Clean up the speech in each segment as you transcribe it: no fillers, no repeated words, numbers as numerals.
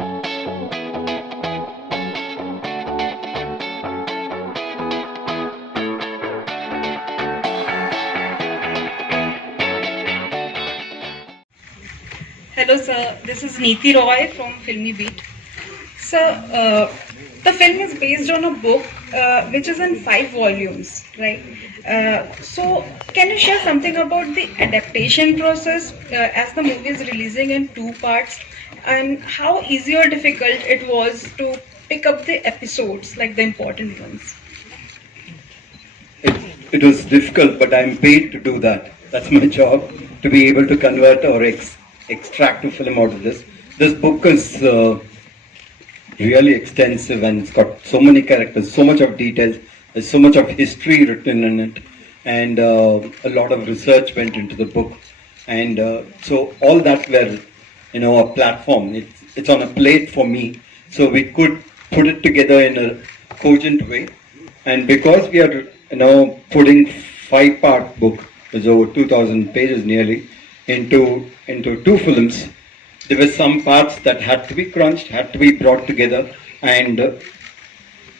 Hello, sir. This is Neeti Roy from Filmy Beat. Sir, the film is based on a book which is in 5 volumes, right? So, can you share something about the adaptation process as the movie is releasing in 2 parts, and how easy or difficult it was to pick up the episodes, like the important ones? It was difficult, but I'm paid to do that. That's my job, to be able to convert or extract a film out of this. This book is really extensive, and it's got so many characters, so much of details, there's so much of history written in it, and a lot of research went into the book. And so all that were, a platform. It's on a plate for me, so we could put it together in a cogent way. And because we are, putting 5-part book, which is over 2,000 pages nearly, into 2 films, there were some parts that had to be crunched, had to be brought together and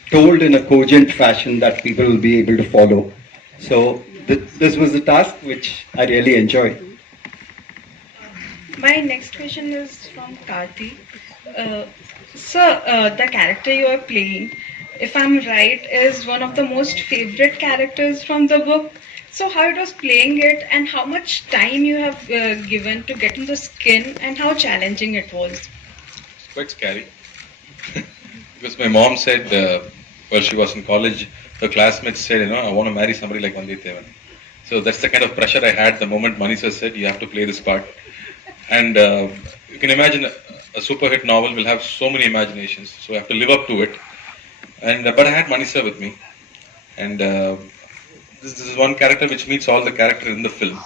told in a cogent fashion that people will be able to follow. So this was a task which I really enjoyed. My next question is from Karthi. Sir, the character you are playing, if I'm right, is one of the most favorite characters from the book. So how it was playing it, and how much time you have given to get in the skin, and how challenging it was? It's quite scary because my mom said while she was in college, her classmates said, I want to marry somebody like Vandiyathevan. So that's the kind of pressure I had the moment Manisha said, you have to play this part. And you can imagine a super hit novel will have so many imaginations, so I have to live up to it. And but I had Manisha with me, and this is one character which meets all the characters in the film.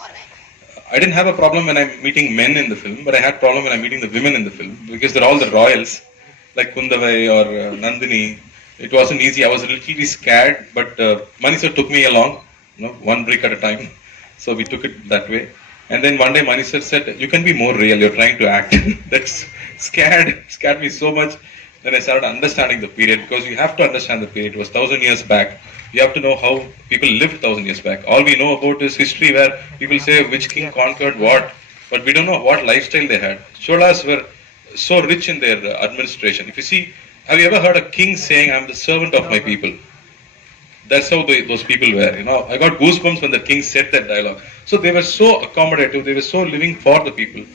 I didn't have a problem when I'm meeting men in the film, but I had problem when I'm meeting the women in the film, because they're all the royals, like Kundavai or Nandini. It wasn't easy. I was a little scared, but Manisha took me along, one brick at a time. So we took it that way. And then one day Manisha said, you can be more real, you're trying to act. That's scared me so much. Then I started understanding the period, because you have to understand the period. It was 1,000 years back. You have to know how people lived 1,000 years back. All we know about is history, where people say which king conquered what, but we don't know what lifestyle they had. Cholas were so rich in their administration. If you see, have you ever heard a king saying, I'm the servant of my people? That's how those people were. I got goosebumps when the king said that dialogue. So they were so accommodative. They were so living for the people.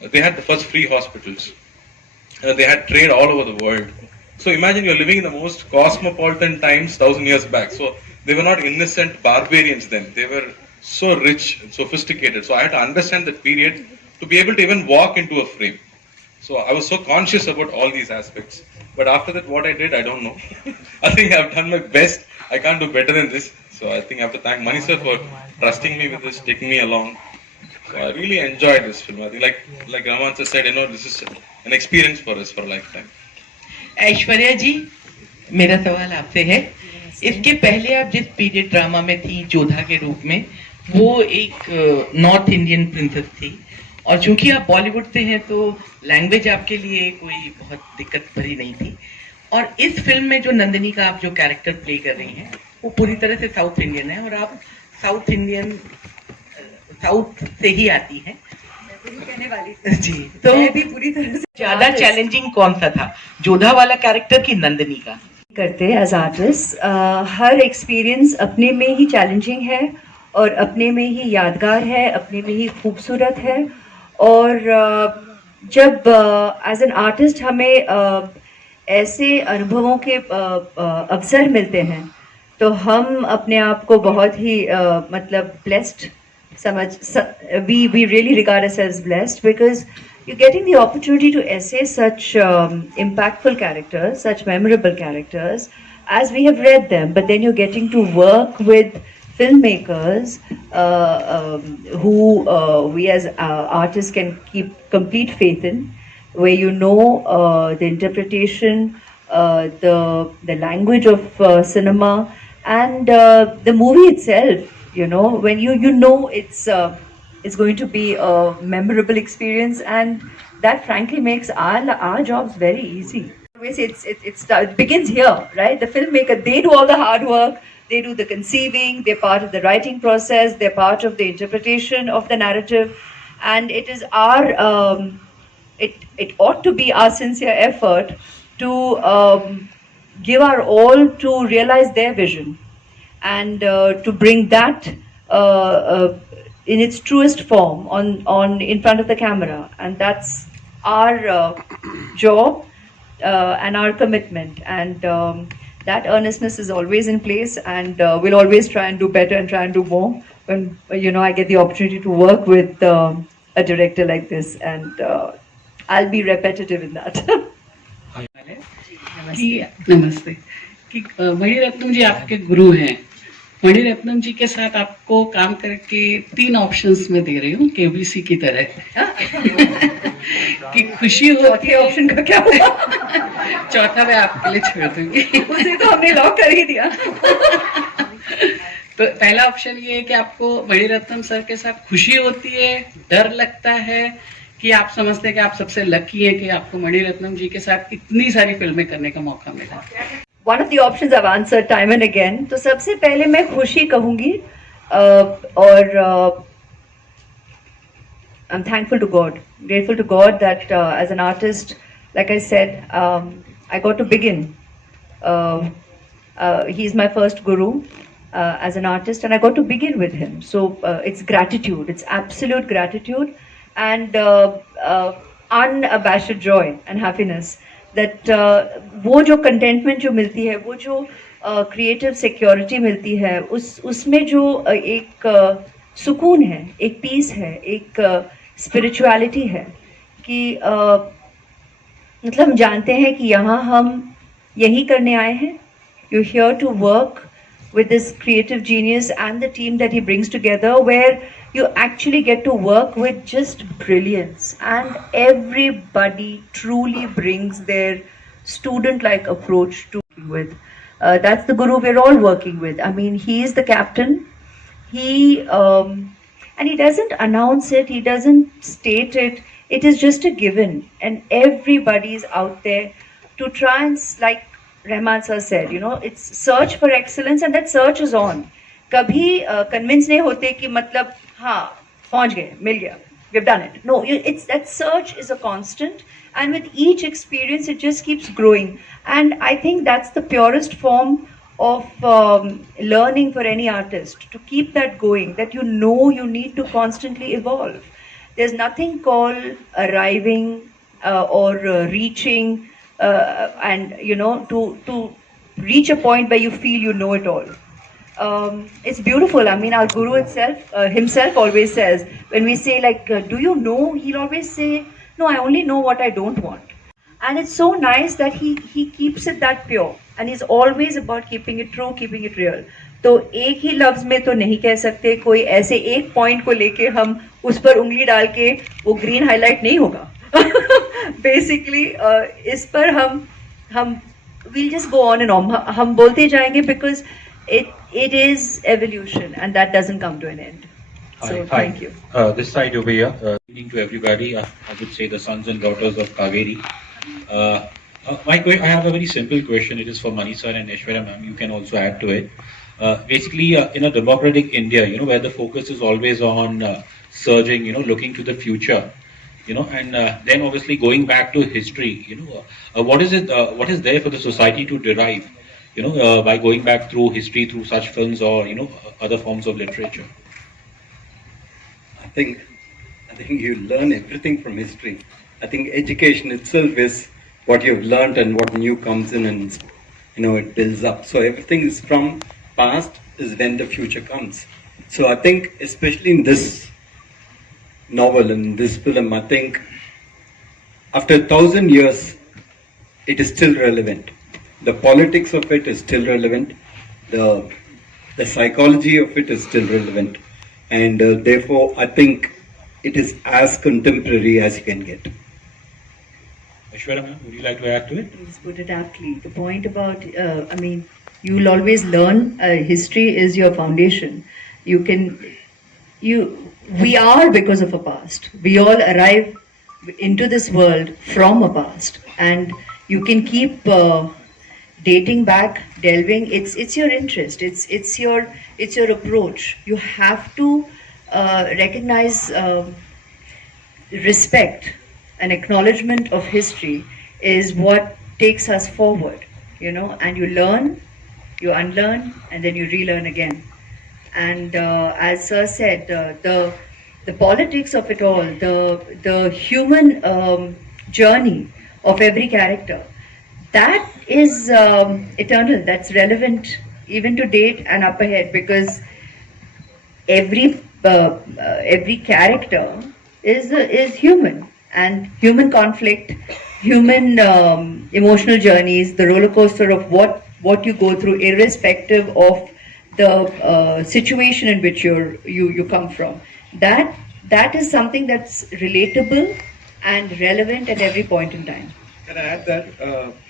They had the first free hospitals. They had trade all over the world. So imagine you're living in the most cosmopolitan times 1,000 years back. So they were not innocent barbarians then. They were so rich and sophisticated. So I had to understand that period to be able to even walk into a frame. So I was so conscious about all these aspects. But after that, what I did, I don't know. I think I've done my best. I can't do better than this. So I think I have to thank Manisha for trusting me with this, taking me along. So I really enjoyed this film. I think like Raman sir said, this is an experience for us for a lifetime. Aishwarya जी, मेरा सवाल आपसे है, इसके पहले आप जिस period drama में थी जोधा के रूप में, वो एक नॉर्थ इंडियन प्रिंसेस थी, और चूंकि आप बॉलीवुड से हैं तो लैंग्वेज आपके लिए कोई बहुत दिक्कत भरी नहीं थी, और इस फिल्म में जो नंदिनी का आप जो कैरेक्टर प्ले कर रही हैं वो पूरी तरह से साउथ इंडियन है, और आप साउथ से ही आती हैं कहने वाली जी, तो भी पूरी तरह से ज्यादा चैलेंजिंग कौन सा था, जोधा वाला कैरेक्टर की नंदिनी का? करते एज आर्टिस्ट, हर एक्सपीरियंस अपने में ही चैलेंजिंग है और अपने में ही यादगार है, अपने में ही खूबसूरत है, और जब एज एन आर्टिस्ट हमें ऐसे अनुभवों के अवसर मिलते हैं तो हम अपने आप को बहुत ही मतलब blessed we really regard ourselves blessed, because you're getting the opportunity to essay such impactful characters, such memorable characters as we have read them, but then you're getting to work with filmmakers who we as artists can keep complete faith in, where the interpretation, the language of cinema, and the movie itself. When it's going to be a memorable experience, and that frankly makes our jobs very easy. It begins here, right? The filmmaker, they do all the hard work, they do the conceiving, they're part of the writing process, they're part of the interpretation of the narrative, and it is it ought to be our sincere effort to give our all to realize their vision and to bring that in its truest form on in front of the camera, and that's our job and our commitment, and that earnestness is always in place, and we'll always try and do better and try and do more when I get the opportunity to work with a director like this, and I'll be repetitive in that. कि नमस्ते कि मणिरत्नम जी आपके गुरु हैं। मणिरत्नम जी के साथ आपको काम करके 3 ऑप्शंस में दे रही हूँ केबीसी की तरह कि खुशी हो। चौथे ऑप्शन का क्या हुआ? चौथा मैं आपके लिए छोड़ दूंगी। उसे तो हमने लॉक कर ही दिया। तो पहला ऑप्शन ये है कि आपको मणिरत्नम सर के साथ खुशी होती है, डर लगता है, कि आप समझते हैं कि आप सबसे लकी हैं कि आपको मणिरत्नम जी के साथ इतनी सारी फिल्में करने का मौका मिला। One of the options I've answered time and again. तो सबसे पहले मैं खुशी कहूंगी और I'm thankful to God, grateful to God that as an artist, like I said, I got to begin. He's my first guru as an artist, and I got to begin with him. So it's gratitude, it's absolute gratitude, and unabashed joy and happiness. That वो जो contentment जो मिलती है, वो जो creative security मिलती है, उसमें जो एक सुकून है, एक peace है, एक spirituality है कि मतलब हम जानते हैं कि यहाँ हम यही करने आए हैं. You're here to work with this creative genius and the team that he brings together, where you actually get to work with just brilliance, and everybody truly brings their student-like approach to working with. That's the guru we're all working with. I mean, he is the captain. And he doesn't announce it, he doesn't state it. It is just a given, and everybody is out there to try and, like Rahman sir said, it's search for excellence, and that search is on. कभी convince नहीं होते कि मतलब हाँ पहुंच गए, मिल गया, we've done it. No, it's that search is a constant, and with each experience it just keeps growing. And I think that's the purest form of learning for any artist, to keep that going, that you need to constantly evolve. There's nothing called arriving or reaching and to reach a point where you feel you know it all. It's beautiful. I mean, our guru himself always says, when we say like, do you know, he'll always say, no, I only know what I don't want. And it's so nice that he keeps it that pure, and he's always about keeping it true, keeping it real. तो एक ही लफ्ज में तो नहीं कह सकते, कोई ऐसे एक पॉइंट को लेके हम उस पर उंगली डाल के वो ग्रीन हाईलाइट नहीं होगा. बेसिकली इस पर हम we'll just go on and on. हम बोलते जाएंगे because it is evolution, and that doesn't come to an end. So thank you. This side over here, evening to everybody. I would say the sons and daughters of Kaveri. I have a very simple question. It is for Mani sir and Aishwarya ma'am. You can also add to it. Basically, in a democratic India, where the focus is always on surging, looking to the future, and then obviously going back to history, what is there for the society to derive, by going back through history, through such films or, other forms of literature? I think you learn everything from history. I think education itself is what you've learned, and what new comes in, and it builds up. So everything is from past is when the future comes. So I think especially in this novel and this film, I think after 1,000 years it is still relevant. The politics of it is still relevant. The psychology of it is still relevant, and therefore I think it is as contemporary as you can get. Aishwarya ma'am, would you like to add to it? Please put it aptly. The point about, you will always learn. History is your foundation. We are because of a past. We all arrive into this world from a past, and you can keep dating back, delving. It's your interest. It's your approach. You have to recognize, respect, and acknowledgement of history is what takes us forward. You know, and you learn, you unlearn, and then you relearn again. And as Sir said, the politics of it all, the human journey of every character, that is eternal. That's relevant even to date and up ahead, because every character is human, and human conflict, human emotional journeys, the roller coaster of what you go through, irrespective of the situation in which you come from. That is something that's relatable and relevant at every point in time. Can I add that?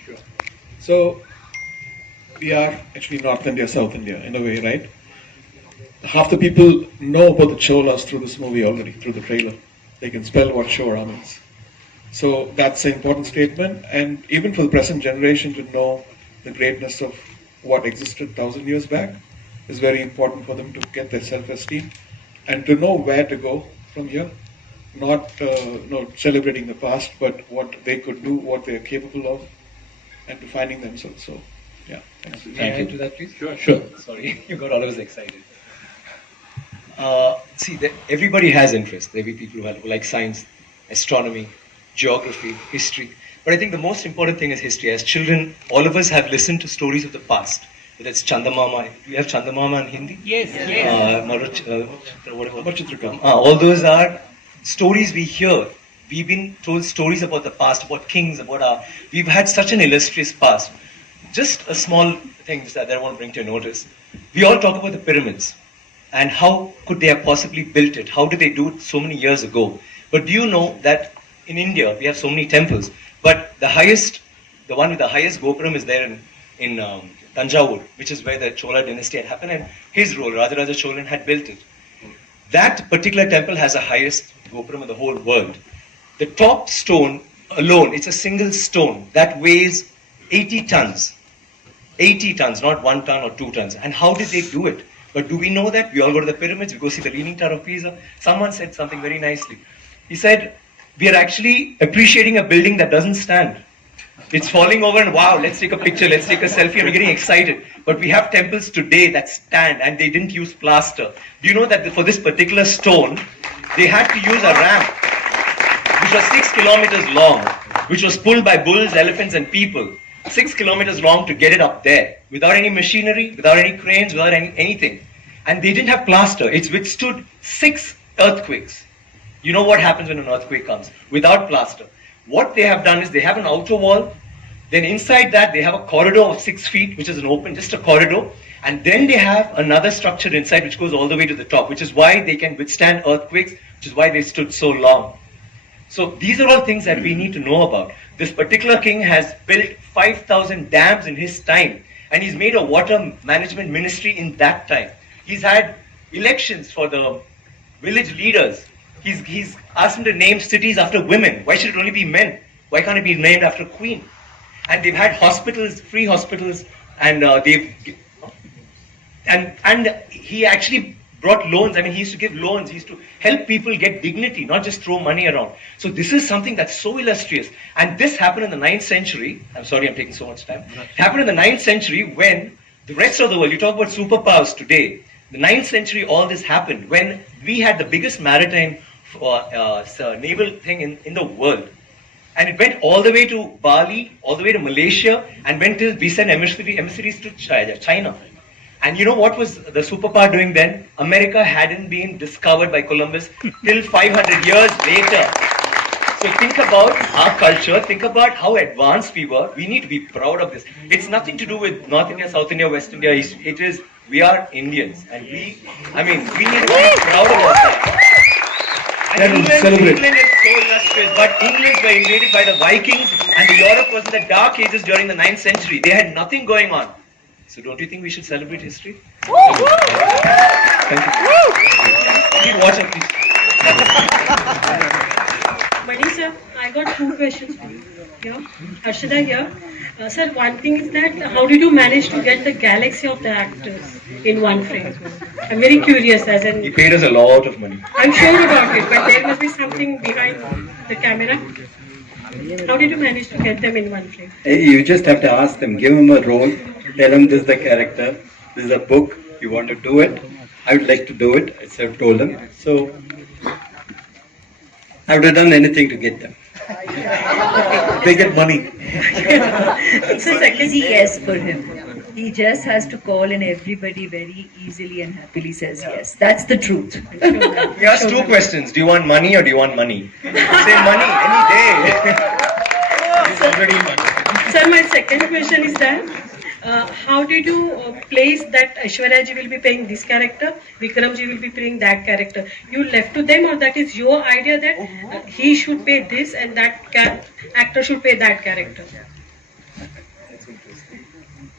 Sure. So, we are actually North India, South India in a way, right? Half the people know about the Cholas through this movie already, through the trailer. They can spell what Chora means. So that's an important statement, and even for the present generation to know the greatness of what existed 1,000 years back is very important for them to get their self-esteem and to know where to go from here. Not celebrating the past, but what they could do, what they are capable of, and defining themselves. So, yeah, thanks. May I add to that, please? Sure. Sorry, you got all of us excited. Everybody has interest. There will be people who like science, astronomy, geography, history. But I think the most important thing is history. As children, all of us have listened to stories of the past. Whether it's Chandamama. Do you have Chandamama in Hindi? Yes. All those are stories we hear. We've been told stories about the past, about kings, we've had such an illustrious past. Just a small thing that I want to bring to your notice. We all talk about the pyramids and how could they have possibly built it? How did they do it so many years ago? But do you know that in India we have so many temples, but the one with the highest Gopuram is there in Tanjavur, which is where the Chola dynasty had happened, and his role, Rajaraja Cholan, had built it. That particular temple has the highest Gopuram in the whole world. The top stone alone, it's a single stone that weighs 80 tons. 80 tons, not 1 ton or 2 tons. And how did they do it? But do we know that? We all go to the pyramids, we go see the Leaning Tower of Pisa. Someone said something very nicely. He said, we are actually appreciating a building that doesn't stand. It's falling over and wow, let's take a picture, let's take a selfie, and we're getting excited. But we have temples today that stand and they didn't use plaster. Do you know that for this particular stone, they had to use a ramp which was 6 kilometers long, which was pulled by bulls, elephants, and people. 6 kilometers long to get it up there, without any machinery, without any cranes, without anything. And they didn't have plaster. It's withstood 6 earthquakes. You know what happens when an earthquake comes? Without plaster. What they have done is they have an outer wall, then inside that they have a corridor of 6 feet, which is an open, just a corridor, and then they have another structure inside which goes all the way to the top, which is why they can withstand earthquakes, which is why they stood so long. So these are all things that we need to know about. This particular king has built 5,000 dams in his time, and he's made a water management ministry in that time. He's had elections for the village leaders. He's asked them to name cities after women. Why should it only be men? Why can't it be named after queen? And they've had hospitals, free hospitals, and he actually brought loans. I mean, he used to give loans. He used to help people get dignity, not just throw money around. So this is something that's so illustrious. And this happened in the 9th century. I'm sorry I'm taking so much time. It happened in the 9th century when the rest of the world, you talk about superpowers today, the 9th century all this happened when we had the biggest maritime naval thing in the world. And it went all the way to Bali, all the way to Malaysia, and went till we sent emissaries to China. And you know what was the superpower doing then? America hadn't been discovered by Columbus till 500 years later. So think about our culture, think about how advanced we were. We need to be proud of this. It's nothing to do with North India, South India, West India. It is, we are Indians. And we need to be proud about that. And England is so illustrious, but England were invaded by the Vikings and Europe was in the dark ages during the 9th century. They had nothing going on. So don't you think we should celebrate history? Thank you. Please watch it, please. Mani sir, I got two questions for you. Here, Harshada here. Sir, one thing is that how did you manage to get the galaxy of the actors in one frame? I'm very curious as He in, paid us a lot of money. I'm sure about it, but there must be something behind the camera. How did you manage to get them in one frame? You just have to ask them, give them a role, tell them this is the character, this is a book, you want to do it, I would like to do it, I've told them. So, I would have done anything to get them. They get money. So secondly, yes for him. He just has to call and everybody very easily and happily says yes. That's the truth. He asked two questions. Do you want money or do you want money? Say money any day. It's already money. Sir, my second question is that how did you place that Aishwarya ji will be playing this character, Vikram ji will be playing that character? You left to them, or that is your idea that he should play this and that actor should play that character?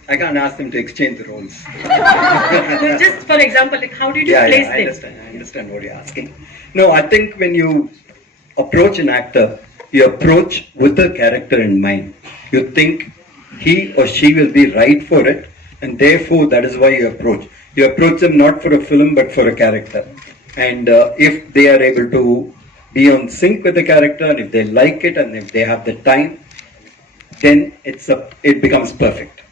I can't ask them to exchange the roles. No, just for example, like how did you place them? I understand what you're asking. No, I think when you approach an actor, you approach with the character in mind. You think he or she will be right for it, and therefore that is why you approach. You approach them not for a film but for a character. And if they are able to be on sync with the character, and if they like it, and if they have the time, then it becomes perfect.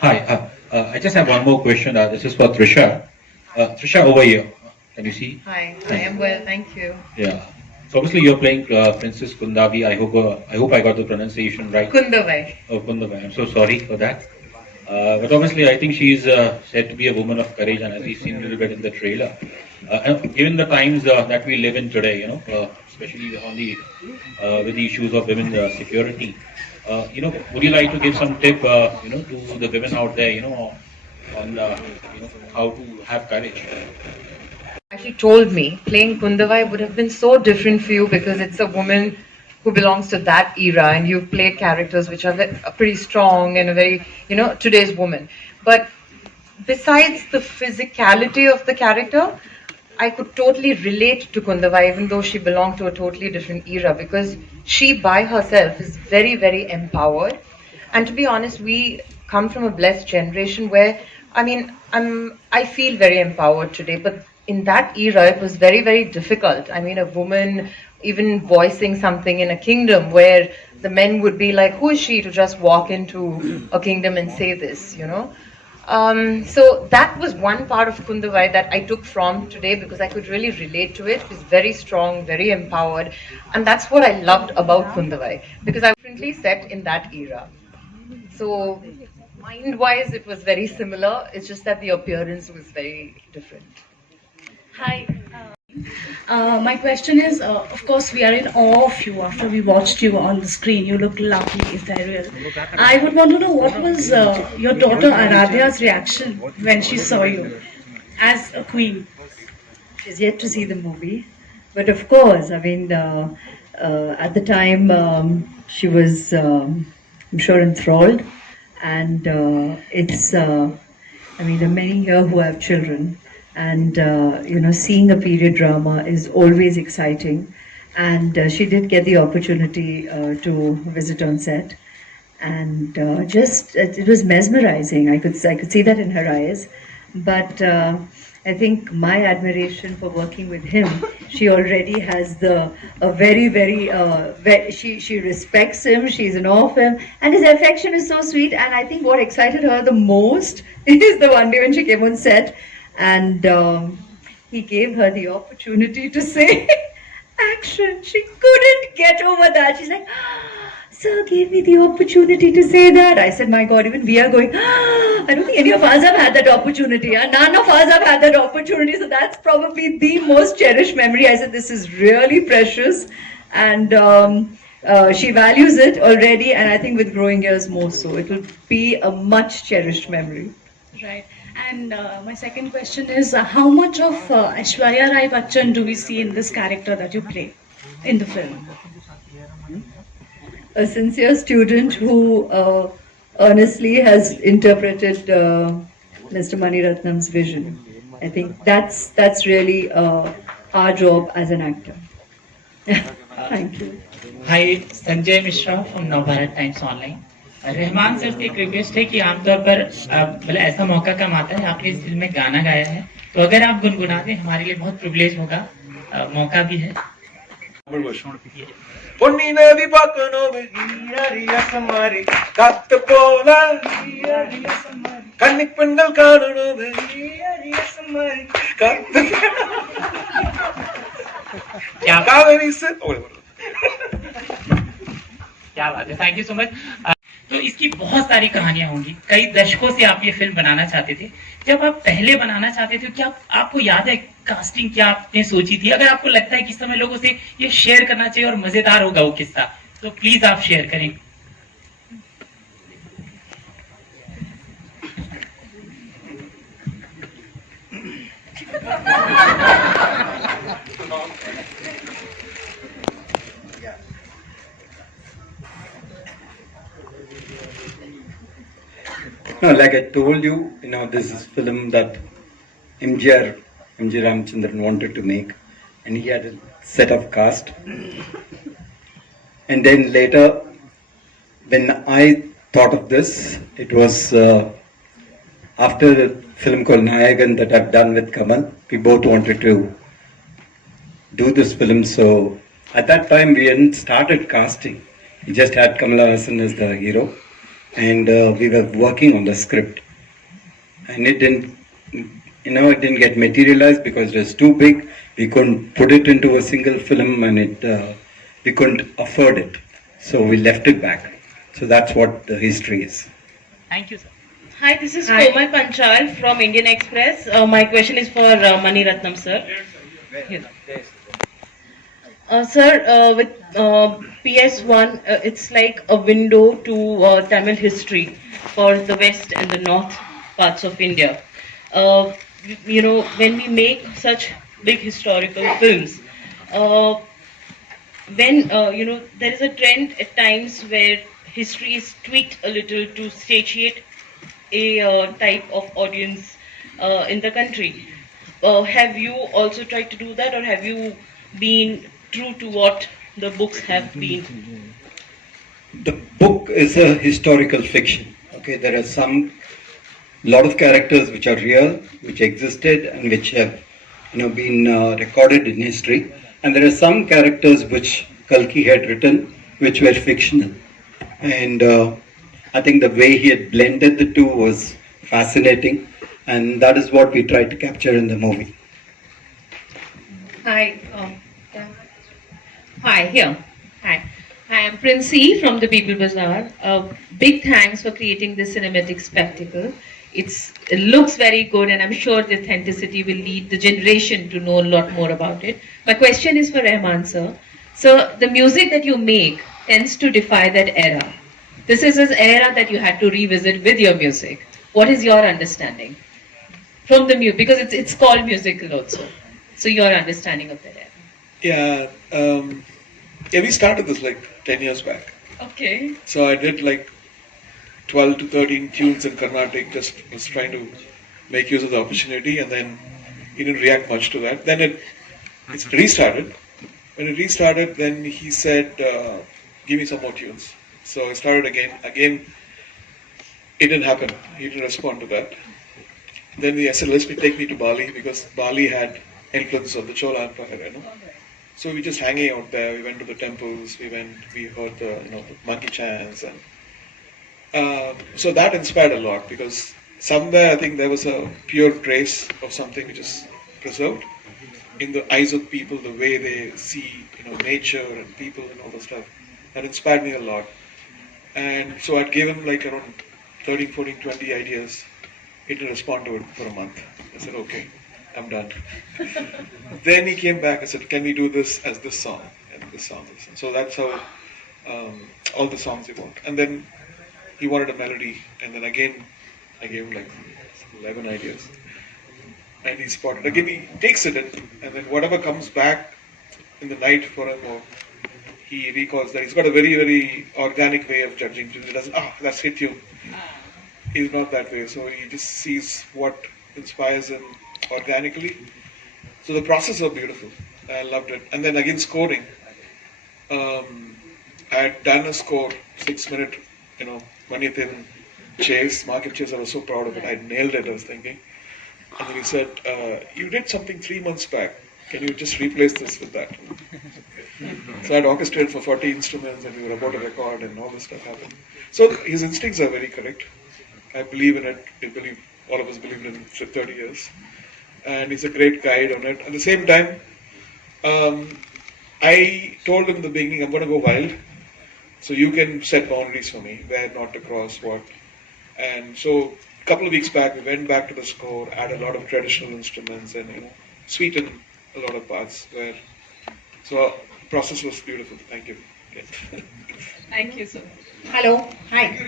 Hi, I just have one more question. This is for Trisha. Trisha, over here. Can you see? Hi, I am well, thank you. Yeah. So obviously you're playing Princess Kundavi. I hope I got the pronunciation right. Kundavai. Oh, Kundavai. I'm so sorry for that. But obviously I think she's said to be a woman of courage, and as we've seen a little bit in the trailer. And given the times that we live in today, especially on the with the issues of women's security, would you like to give some tip, to the women out there, on how to have courage? Actually told me playing Kundavai would have been so different for you because it's a woman who belongs to that era, and you've played characters which are pretty strong and a very, today's woman. But besides the physicality of the character, I could totally relate to Kundavai, even though she belonged to a totally different era, because she by herself is very, very empowered. And to be honest, we come from a blessed generation where, I feel very empowered today, but in that era, it was very, very difficult. A woman even voicing something in a kingdom where the men would be like, who is she to just walk into a kingdom and say this, So that was one part of Kundavai that I took from today because I could really relate to it. It was very strong, very empowered. And that's what I loved about Kundavai because I was differently set in that era. So mind-wise, it was very similar. It's just that the appearance was very different. Hi. My question is, of course, we are in awe of you after we watched you on the screen. You look lovely, is that real? I would want to know what was your daughter Aradhya's reaction when she saw you as a queen? She's yet to see the movie. But of course, at the time, she was, I'm sure, enthralled. And there are many here who have children. And, seeing a period drama is always exciting. And she did get the opportunity to visit on set. And it was mesmerizing. I could see that in her eyes. But I think my admiration for working with him, she already has she respects him, she's in awe of him, and his affection is so sweet. And I think what excited her the most is the one day when she came on set and he gave her the opportunity to say action. She couldn't get over that. She's like, sir gave me the opportunity to say that. I said, my God, even we are going, I don't think any of us have had that opportunity. None of us have had that opportunity. So that's probably the most cherished memory. I said, this is really precious. And she values it already. And I think with growing years more so, it will be a much cherished memory. Right. And my second question is, how much of Aishwarya Rai Bachchan do we see in this character that you play in the film? A sincere student who honestly has interpreted Mr. Mani Ratnam's vision. I think that's really our job as an actor. Thank you. Hi Sanjay Mishra from Navbharat times online. Rahman sir से एक request है कि आमतौर पर मतलब ऐसा मौका कम आता है, आपने इस फिल्म में गाना गाया है, तो अगर आप गुनगुना दें हमारे लिए बहुत प्रिविलेज होगा, मौका भी है। பொன்னினதி பக்கனோவே நீரறிய சமாரி காத்து போல நீரறிய சமாரி கன்னிப் பெண்கள் காணனோவே நீரறிய சமாரி காத்து क्या காவேரி से क्या बात है, थैंक यू सो मच। तो इसकी बहुत सारी कहानियां होंगी, कई दशकों से आप ये फिल्म बनाना चाहते थे। जब आप पहले बनाना चाहते थे, क्या आपको याद है कास्टिंग क्या आपने सोची थी? अगर आपको लगता है कि इस समय लोगों से ये शेयर करना चाहिए और मजेदार होगा वो किस्सा, तो प्लीज आप शेयर करें। No, like I told you, this is film that MG Ramchandran wanted to make, and he had a set of cast. And then later, when I thought of this, it was after the film called Nayagan that I've done with Kamal. We both wanted to do this film, so at that time we hadn't started casting. We just had Kamala Hassan as the hero, and we were working on the script, and it didn't get materialized because it was too big. We couldn't put it into a single film, and we couldn't afford it, so we left it back. So that's what the history is. Thank you sir. Hi, this is Komal Panchal from Indian Express. My question is for Mani Ratnam sir. Sir, with PS1, it's like a window to Tamil history for the west and the north parts of India. When we make such big historical films, when there is a trend at times where history is tweaked a little to satiate a type of audience in the country. Have you also tried to do that, or have you been true to what the books have been? The book is a historical fiction. Okay, there are lot of characters which are real, which existed, and which have been recorded in history, and there are some characters which Kalki had written which were fictional, and I think the way he had blended the two was fascinating, and that is what we tried to capture in the movie. Hi. Hi, here. Hi. I am Princey from the People Bazaar. Big thanks for creating this cinematic spectacle. It looks very good, and I'm sure the authenticity will lead the generation to know a lot more about it. My question is for Rahman sir. So the music that you make tends to defy that era. This is an era that you had to revisit with your music. What is your understanding from the music? Because it's called musical also. So your understanding of that era. Yeah, we started this like 10 years back. Okay. So I did like 12 to 13 tunes in Carnatic, just was trying to make use of the opportunity, and then he didn't react much to that. Then it's restarted. When it restarted, then he said, give me some more tunes. So I started again. Again, it didn't happen. He didn't respond to that. Then I said, take me to Bali, because Bali had influence of the Chola Empire, So we just hanging out there. We went to the temples. We heard the monkey chants, and so that inspired a lot, because somewhere I think there was a pure trace of something which is preserved in the eyes of people, the way they see nature and people and all the stuff. That inspired me a lot, and so I'd give him like around 13, 14, 20 ideas. He didn't respond to it for a month. I said, okay, I'm done. Then he came back and said, can we do this as this song and this song? So that's how all the songs he wanted. And then he wanted a melody, and then again I gave him like 11 ideas, and he spotted. Again he takes it in, and then whatever comes back in the night for him, or he recalls that. He's got a very, very organic way of judging. He doesn't, that's hit you. He's not that way, so he just sees what inspires him organically. So the process was beautiful. I loved it. And then again scoring. I had done a score, 6-minute, Manithan chase, market chase. I was so proud of it. I nailed it, I was thinking. And then he said, you did something 3 months back. Can you just replace this with that? So I had orchestrated for 40 instruments and we were about to record and all this stuff happened. So his instincts are very correct. I believe in it. All of us believe in it for 30 years. And he's a great guide on it. At the same time, I told him in the beginning, I'm going to go wild. So you can set boundaries for me, where not to cross, what. And so a couple of weeks back, we went back to the score, added a lot of traditional instruments and, sweetened a lot of parts. So the process was beautiful. Thank you. Thank you, sir. Hello. Hi.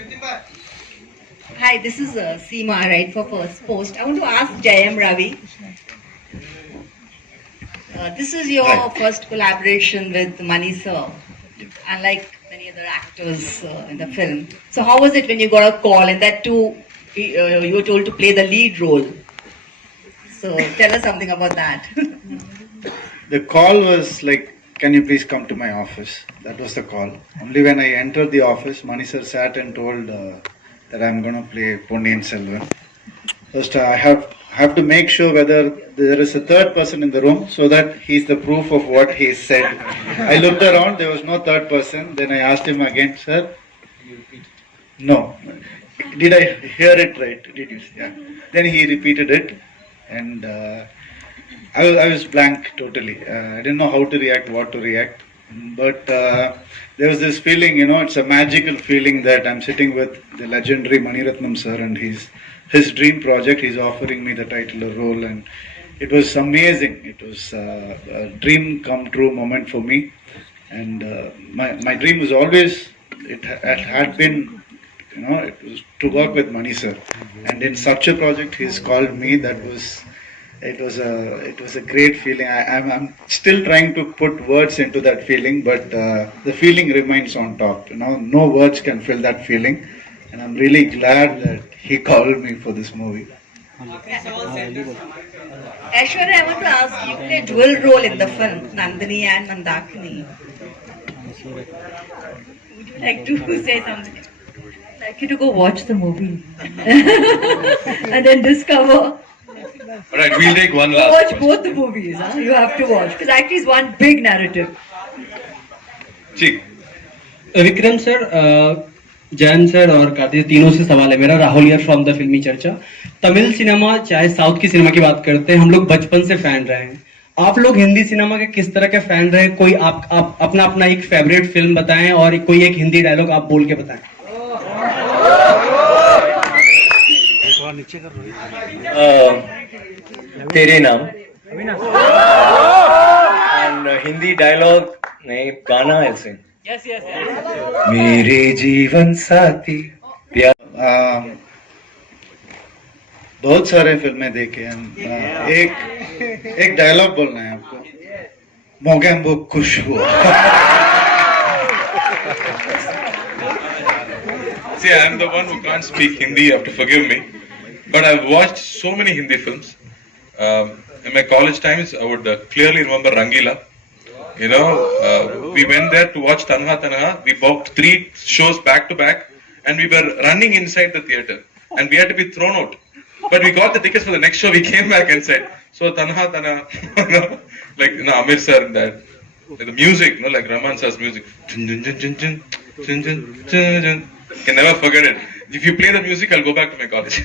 Hi, this is Seema, right, for First Post. I want to ask Jayam Ravi. This is your first collaboration with Mani sir, unlike many other actors in the film. So how was it when you got a call, and that too, you were told to play the lead role? So tell us something about that. The call was like, can you please come to my office? That was the call. Only when I entered the office, Mani sir sat and told that I'm going to play Ponniyin Selvan. First, I have to make sure whether there is a third person in the room so that he's the proof of what he said. I looked around, there was no third person. Then I asked him again, sir, no. Did I hear it right? Did you? Yeah. Then he repeated it, and I was blank totally. I didn't know how to react, what to react. But there was this feeling, it's a magical feeling that I'm sitting with the legendary Mani Ratnam sir, and his dream project, he's offering me the title role, and it was amazing. It was a dream come true moment for me, and my dream was always, it had been, it was to work with Mani sir, and in such a project he's called me. It was a great feeling. I'm still trying to put words into that feeling, but the feeling remains on top. No words can fill that feeling, and I'm really glad that he called me for this movie. Aishwarya, I want to ask, you play dual role in the film, Nandini and Mandakini. Would you like to say something? I'd like you to go watch the movie and then discover. Alright, we'll take one last Watch question. both the movies, huh? You have to watch, because actually it's one big narrative. Vikram sir, Jain sir और कार्तिक तीनों से सवाल है मेरा। राहुल यार from the फिल्मी चर्चा। Tamil cinema चाहे साउथ की सिनेमा की बात करते हैं, हम लोग बचपन से फैन रहे हैं। आप लोग हिंदी सिनेमा के किस तरह के फैन रहे? कोई आप अपना एक फेवरेट फिल्म बताएं और कोई एक हिंदी डायलॉग आप बोल के बताएं। तेरे नाम and Hindi dialogue नहीं गाना I'll sing. Yes. मेरे जीवन साथी प्यार। बहुत सारे फिल्में देखे हैं। एक डायलॉग बोलना है आपको। मोगैम्बो खुश हुआ। See, I'm the one who can't speak Hindi, you have to forgive me. But I've watched so many Hindi films. In my college times, I would clearly remember Rangila. We went there to watch Tanha Tanha. We booked 3 shows back to back, and we were running inside the theater, and we had to be thrown out. But we got the tickets for the next show. We came back and said, "So Tanha Tanha," like Amir sir and that. Like the music, like Rahman sir's music. Can never forget it. If you play the music, I'll go back to my college.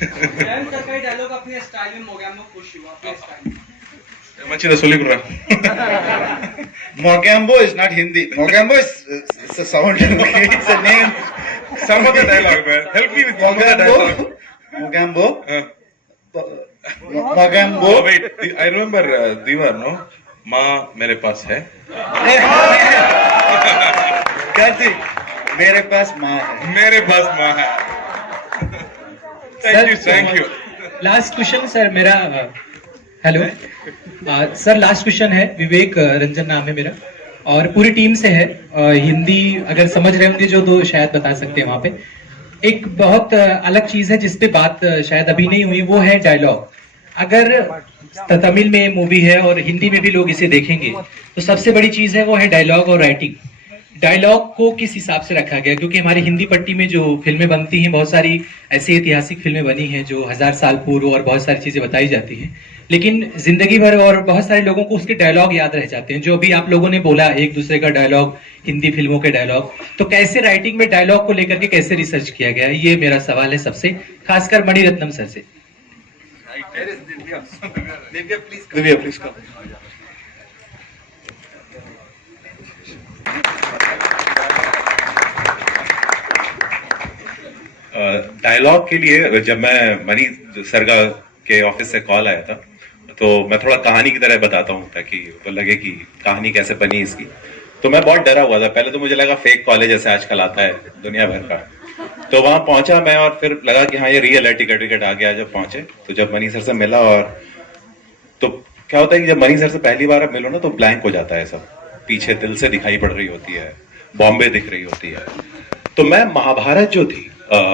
Mogambo is not Hindi. Mogambo is it's a sound. It's a name. Some other dialogue, man. Help me with Mogambo. Mogambo. Mogambo. Oh, wait, I remember Diwar, no? माँ मेरे पास है। कार्तिक, मेरे पास माँ है। मेरे पास माँ है। Thank you. Last question sir मेरा। हेलो सर, लास्ट क्वेश्चन है। विवेक रंजन नाम है मेरा और पूरी टीम से है। हिंदी अगर समझ रहे होंगे जो तो शायद बता सकते हैं। वहां पे एक बहुत अलग चीज है जिसपे बात शायद अभी नहीं हुई, वो है डायलॉग। अगर तमिल में मूवी है और हिंदी में भी लोग इसे देखेंगे तो सबसे बड़ी चीज है वो है डायलॉग और राइटिंग। डायलॉग को किस हिसाब से रखा गया, क्योंकि हमारी हिंदी पट्टी में जो फिल्में बनती हैं, बहुत सारी ऐसी ऐतिहासिक फिल्में बनी हैं जो 1000 साल पूर्व और बहुत सारी चीजें बताई जाती हैं, लेकिन जिंदगी भर और बहुत सारे लोगों को उसके डायलॉग याद रह जाते हैं, जो अभी आप लोगों ने बोला एक दूसरे का डायलॉग, हिंदी फिल्मों के डायलॉग, तो कैसे राइटिंग में डायलॉग को लेकर के कैसे रिसर्च किया गया, ये मेरा सवाल है सबसे, खासकर मणिरत्नम सर से। Divya please come. डायलॉग के लिए जब मैं मणि सर के ऑफिस से कॉल आया था, तो मैं थोड़ा कहानी की तरह बताता हूँ ताकि तो लगे कि कहानी कैसे बनी इसकी। तो मैं बहुत डरा हुआ था, पहले तो मुझे लगा फेक कॉलेज जैसे आजकल आता है दुनिया भर का। तो वहां पहुंचा मैं और फिर लगा कि हाँ ये रियल है, टिकट आ गया। जब पहुंचे तो जब मणि सर से मिला, और तो क्या होता है कि जब मणि सर से पहली बार आप मिलो ना तो ब्लैंक हो जाता है सब, पीछे दिल से दिखाई पड़ रही होती है, बॉम्बे दिख रही होती है। तो मैं महाभारत जो थी,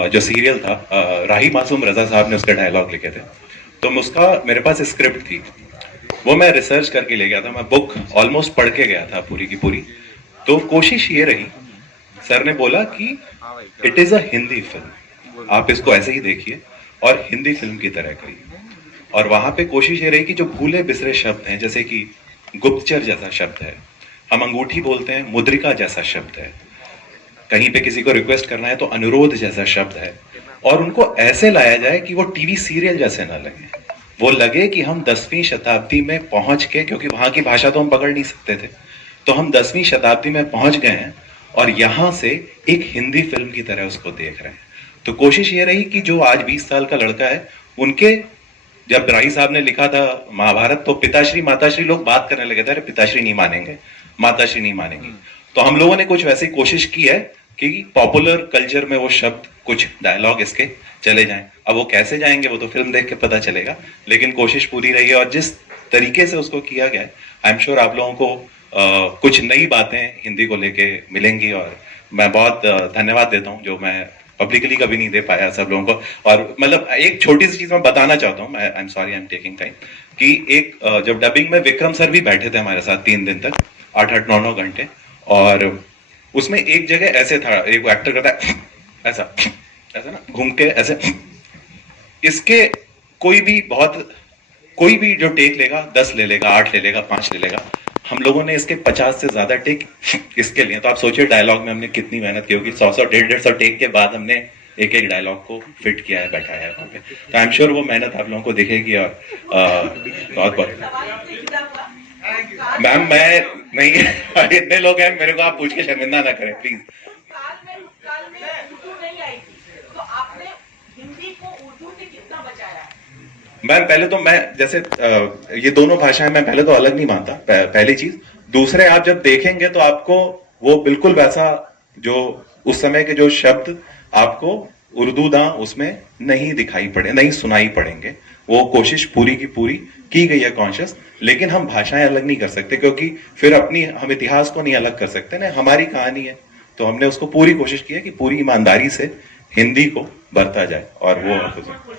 जो सीरियल था, राही मासूम रजा साहब ने उसके डायलॉग लिखे थे, तो उसका मेरे पास स्क्रिप्ट थी, वो मैं रिसर्च करके ले गया था। मैं बुक ऑलमोस्ट पढ़ के गया था पूरी की पूरी। तो कोशिश ये रही, सर ने बोला कि it is a Hindi film, आप इसको ऐसे ही देखिए और हिंदी फिल्म की तरह करिए। और वहां पे कोशिश ये रही कि जो भूले बिसरे शब्द हैं, जैसे कि गुप्तचर जैसा शब्द है, हम अंगूठी बोलते हैं, मुद्रिका जैसा शब्द है, कहीं पे किसी को रिक्वेस्ट करना है तो अनुरोध जैसा शब्द है, और उनको ऐसे लाया जाए कि वो टीवी सीरियल जैसे ना लगे, वो लगे कि हम 10वीं शताब्दी में पहुंच के, क्योंकि वहां की भाषा तो हम पकड़ नहीं सकते थे, तो हम 10वीं शताब्दी में पहुंच गए हैं और यहां से एक हिंदी फिल्म की तरह उसको देख रहे हैं। तो कोशिश ये रही कि जो आज 20 साल का लड़का है, उनके जब राही साहब ने लिखा था महाभारत, तो पिताश्री माताश्री लोग बात करने लगे थे, अरे पिताश्री नहीं मानेंगे, माताश्री नहीं मानेंगी। तो हम लोगों ने कुछ वैसी कोशिश की है कि पॉपुलर कल्चर में वो शब्द, कुछ डायलॉग इसके चले जाएं। अब वो कैसे जाएंगे वो तो फिल्म देख के पता चलेगा, लेकिन कोशिश पूरी रही है। और जिस तरीके से उसको किया गया है, आई एम श्योर आप लोगों को कुछ नई बातें हिंदी को लेके मिलेंगी, और मैं बहुत धन्यवाद देता हूँ जो मैं पब्लिकली कभी नहीं दे पाया सब लोगों को। और मतलब एक छोटी सी चीज मैं बताना चाहता हूँ, I am sorry, I am taking time, कि एक जब डबिंग में विक्रम सर भी बैठे थे हमारे साथ 3 दिन तक, 8-8, 9-9 घंटे, और उसमें एक जगह ऐसे था, एक एक्टर करता है ऐसा ऐसा ना घूम के ऐसे, इसके कोई भी जो टेक लेगा 10 ले लेगा, 8 ले लेगा, 5 ले लेगा। हम लोगों ने इसके 50 से ज्यादा टेक इसके लिए, तो आप सोचिए डायलॉग में हमने कितनी मेहनत की होगी। 100-100, 150-150 टेक के बाद हमने एक एक डायलॉग को फिट किया है, बैठाया है वहां पे। तो आई एम श्योर वो मेहनत आप लोगों को दिखेगी। और बहुत बहुत मैम, मैं नहीं इतने लोग हैं, मेरे को आप पूछ के शर्मिंदा ना करें प्लीज। मैम पहले तो मैं जैसे ये दोनों भाषाएं मैं पहले तो अलग नहीं मानता, पहली चीज। दूसरे, आप जब देखेंगे तो आपको वो बिल्कुल वैसा जो उस समय के जो शब्द आपको उर्दू दां उसमें नहीं दिखाई पड़े, नहीं सुनाई पड़ेंगे। वो कोशिश पूरी की पूरी की गई है कॉन्शियस, लेकिन हम भाषाएं अलग नहीं कर सकते, क्योंकि फिर हम इतिहास को नहीं अलग कर सकते ना, हमारी कहानी है। तो हमने उसको पूरी कोशिश की है कि पूरी ईमानदारी से हिंदी को बरता जाए, और वो